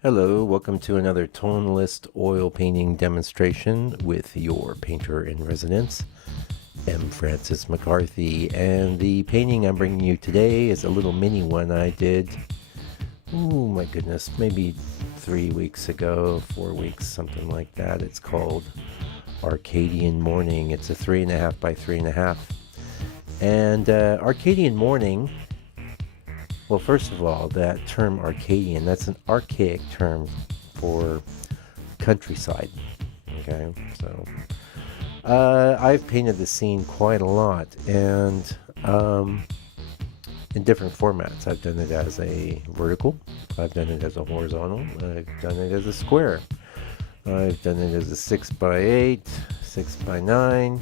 Hello, welcome to another Tonalist oil painting demonstration with your painter in residence, M. Francis McCarthy. And the painting I'm bringing you today is a little mini one I did, oh my goodness, maybe 3 weeks ago, 4 weeks, something like that. It's called Arcadian Morning. It's a 3.5 by 3.5. And Arcadian Morning, well, first of all, that term Arcadian, that's an archaic term for countryside. Okay, so I've painted the scene quite a lot, and in different formats. I've done it as a vertical, I've done it as a horizontal, I've done it as a square, I've done it as a 6x8, 6x9.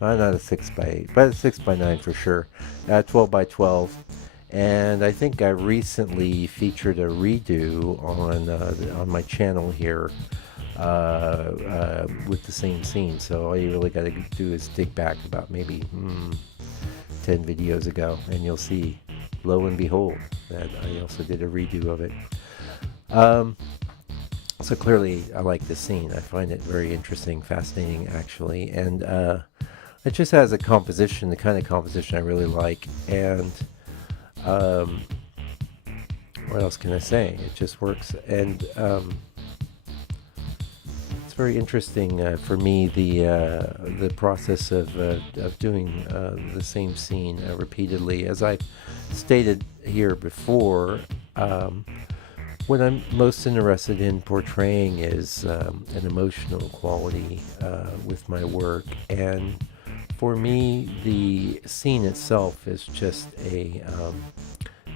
Not a 6x8, but a 6x9 for sure. 12x12. And I think I recently featured a redo on my channel here with the same scene. So all you really got to do is dig back about maybe 10 videos ago, and you'll see, lo and behold, that I also did a redo of it. So clearly, I like this scene. I find it very interesting, fascinating, actually, and it just has a composition, the kind of composition I really like, and what else can I say? It just works, and it's very interesting for me, the process of doing the same scene repeatedly. As I stated here before, what I'm most interested in portraying is an emotional quality with my work, and for me, the scene itself is just a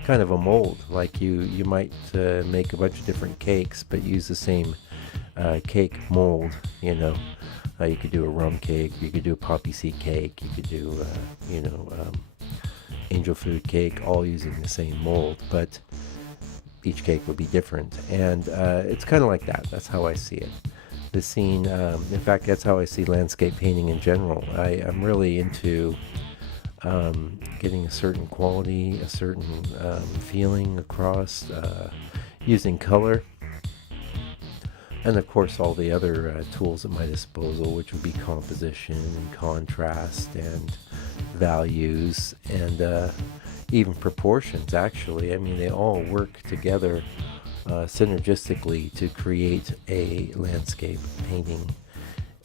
kind of a mold. Like you might make a bunch of different cakes, but use the same cake mold. You could do a rum cake, you could do a poppy seed cake, you could do angel food cake, all using the same mold, but each cake would be different. And it's kind of like that. That's how I see it. The scene, in fact, that's how I see landscape painting in general. I'm really into getting a certain quality, a certain feeling across, using color, and of course all the other tools at my disposal, which would be composition and contrast and values and even proportions, actually. I mean, they all work together synergistically to create a landscape painting.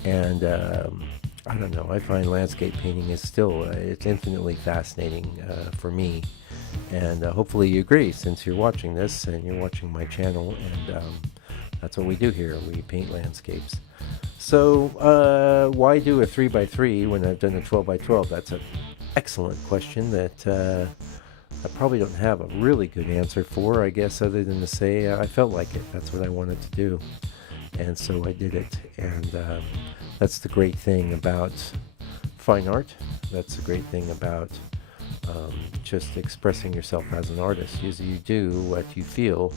And I don't know, I find landscape painting is still it's infinitely fascinating for me, and hopefully you agree, since you're watching this and you're watching my channel, and that's what we do here. We paint landscapes. So why do a 3x3 when I've done a 12x12? That's an excellent question that I probably don't have a really good answer for, I guess, other than to say I felt like it. That's what I wanted to do, and so I did it. And that's the great thing about fine art. That's the great thing about just expressing yourself as an artist. Is you do what you feel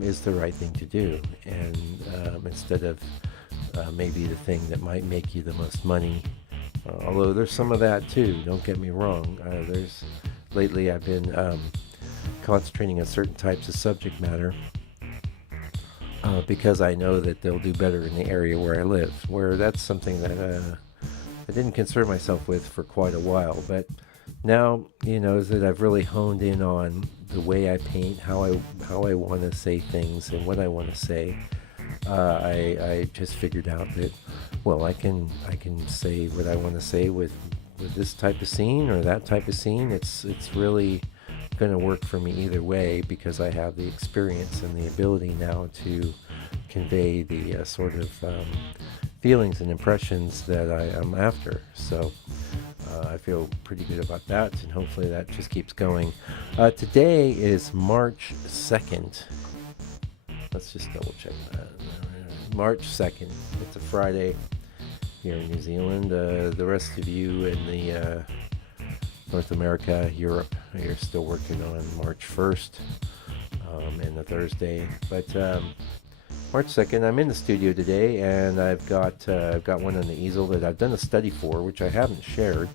is the right thing to do, and instead of maybe the thing that might make you the most money. Although there's some of that too, don't get me wrong. Lately I've been concentrating on certain types of subject matter because I know that they'll do better in the area where I live, where that's something that I didn't concern myself with for quite a while. But now, that I've really honed in on the way I paint, how I want to say things and what I want to say, I just figured out that, well, I can say what I want to say with this type of scene or that type of scene. It's really going to work for me either way, because I have the experience and the ability now to convey the sort of feelings and impressions that I am after. So I feel pretty good about that, and hopefully that just keeps going. Today is March 2nd. Let's just double check that. March 2nd. It's a Friday here in New Zealand. The rest of you in the North America, Europe, you're still working on March 1st and the Thursday. But March 2nd, I'm in the studio today, and I've got one on the easel that I've done a study for, which I haven't shared.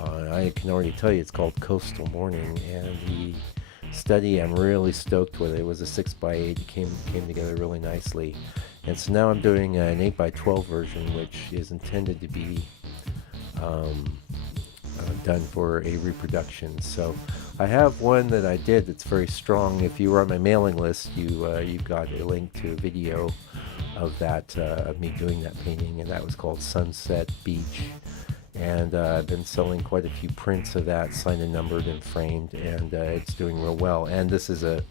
I can already tell you it's called Coastal Morning, and the study. I'm really stoked with it. It was a 6x8. It came together really nicely. And so now I'm doing an 8x12 version, which is intended to be done for a reproduction. So I have one that I did that's very strong. If you were on my mailing list, you got a link to a video of that, of me doing that painting, and that was called Sunset Beach. And I've been selling quite a few prints of that, signed and numbered and framed, and it's doing real well. And this is a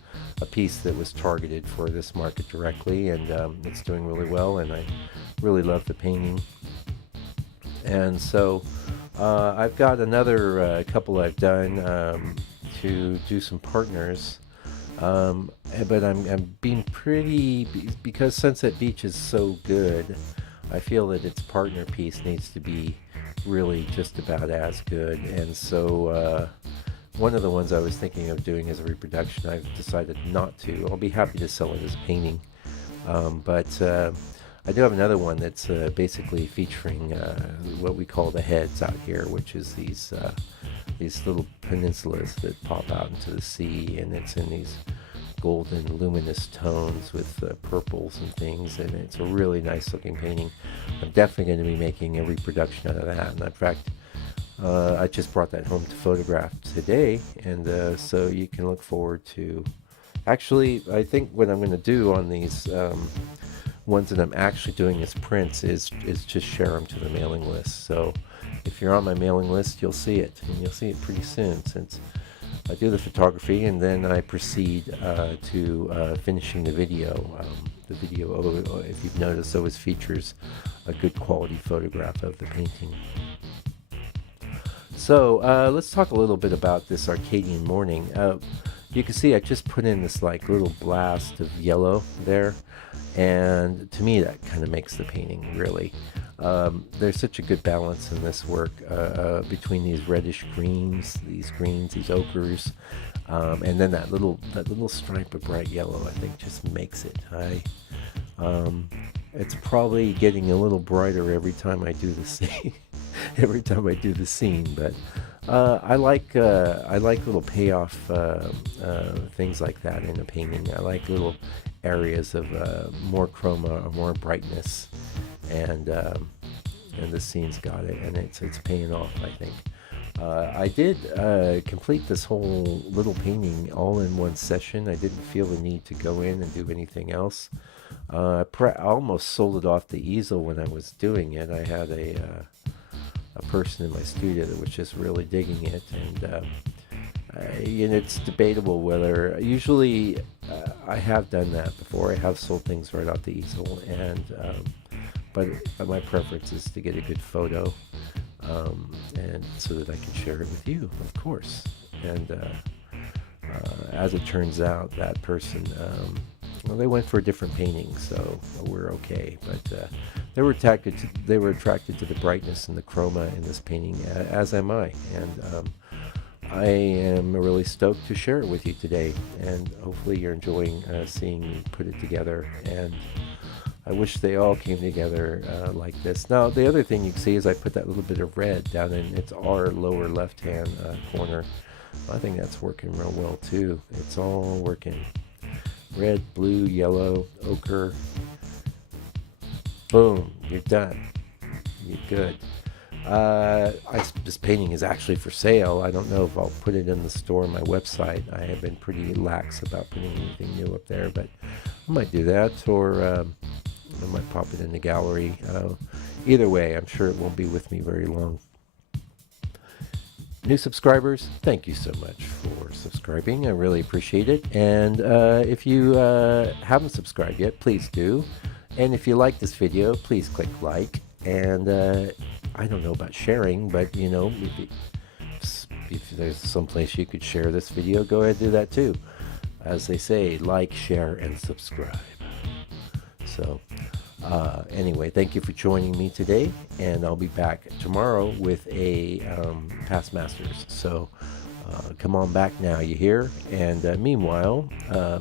piece that was targeted for this market directly, and it's doing really well, and I really love the painting. And so I've got another couple I've done to do some partners, but I'm being pretty, because Sunset Beach is so good, I feel that its partner piece needs to be really just about as good. And so one of the ones I was thinking of doing as a reproduction, I've decided not to. I'll be happy to sell it as a painting, but I do have another one that's basically featuring what we call the heads out here, which is these little peninsulas that pop out into the sea, and it's in these golden luminous tones with purples and things, and it's a really nice looking painting. I'm definitely going to be making a reproduction out of that, and in fact I just brought that home to photograph today, and so you can look forward to, actually I think what I'm going to do on these ones that I'm actually doing as prints is just share them to the mailing list. So if you're on my mailing list, you'll see it, and you'll see it pretty soon, since I do the photography and then I proceed to finishing the video. The video, if you've noticed, always features a good quality photograph of the painting. So let's talk a little bit about this Arcadian morning. You can see I just put in this like little blast of yellow there, and to me that kind of makes the painting really. There's such a good balance in this work between these reddish greens, these ochres, and then that little stripe of bright yellow. I think just makes it. It's probably getting a little brighter every time I do the scene. Every time I do the scene, but I like little payoff things like that in a painting. I like little areas of more chroma or more brightness, and the scene's got it, and it's paying off, I think. I did complete this whole little painting all in one session. I didn't feel the need to go in and do anything else. I almost sold it off the easel when I was doing it. I had a person in my studio that was just really digging it, and it's debatable whether, usually I have done that before. I have sold things right off the easel, and but my preference is to get a good photo, and so that I can share it with you, of course. And as it turns out, that person, well, they went for a different painting, so we're okay. But they were attracted to the brightness and the chroma in this painting, as am I. And I am really stoked to share it with you today, and hopefully you're enjoying seeing me put it together. And I wish they all came together like this. Now, the other thing you can see is I put that little bit of red down in its our lower left-hand corner. I think that's working real well too. It's all working. Red, blue, yellow, ochre. Boom, you're done. You're good. This painting is actually for sale. I don't know if I'll put it in the store on my website. I have been pretty lax about putting anything new up there, but I might do that, or I might pop it in the gallery. Either way, I'm sure it won't be with me very long. New subscribers, thank you so much for subscribing. I really appreciate it. And if you haven't subscribed yet, please do. And if you like this video, please click like. And I don't know about sharing, but you know, if there's some place you could share this video, go ahead and do that too. As they say, like, share, and subscribe. So anyway, thank you for joining me today, and I'll be back tomorrow with a past masters. So come on back now, you hear? And meanwhile,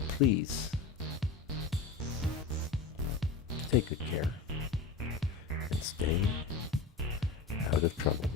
please take good care and stay out of trouble.